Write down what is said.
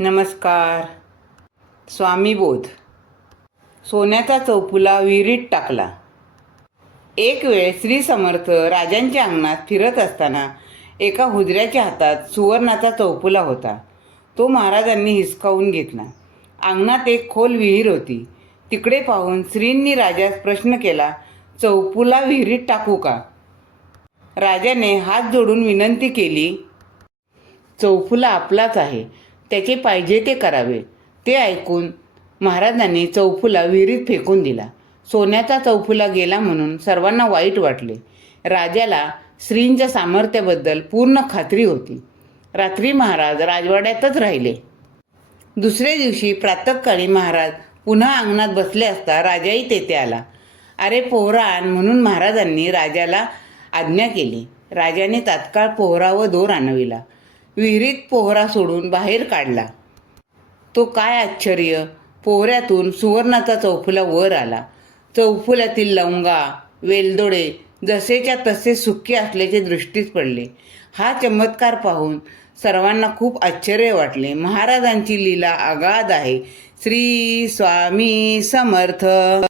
नमस्कार. स्वामी बोध. सोन्याचा चौफुला विहिरीत टाकला. एक वेळ श्री समर्थ राजांच्या अंगणात फिरत असताना एका हुजऱ्याच्या हातात सुवर्णाचा चौफुला होता. तो महाराजांनी हिसकावून घेतला. अंगणात एक खोल विहीर होती. तिकडे पाहून श्रींनी राजास प्रश्न केला, चौफुला विहिरीत टाकू का? राजाने हात जोडून विनंती केली, चौफुला आपलाच आहे, त्याचे पाहिजे ते करावे. ते ऐकून महाराजांनी चौफुला विहिरीत फेकून दिला. सोन्याचा चौफुला गेला म्हणून सर्वांना वाईट वाटले. राजाला श्रींच्या सामर्थ्याबद्दल पूर्ण खात्री होती. रात्री महाराज राजवाड्यातच राहिले. दुसऱ्या दिवशी प्रातःकाळी महाराज पुन्हा अंगणात बसले असता राजाही तेथे आला. अरे पोहरा आण म्हणून महाराजांनी राजाला आज्ञा केली. राजाने तात्काळ पोहरा व दोर आणविला. विहिरीत पोहरा सोडून बाहेर काढला. तो काय आश्चर्य! पोहऱ्यातून सुवर्णाचा चौफुला वर आला. चौफुल्यातील लवंगा, वेलदोडे जसेच्या तसे सुखे असल्याचे दृष्टीस पडले. हा चमत्कार पाहून सर्वांना खूप आश्चर्य वाटले. महाराजांची लीला अगाध आहे. श्री स्वामी समर्थ.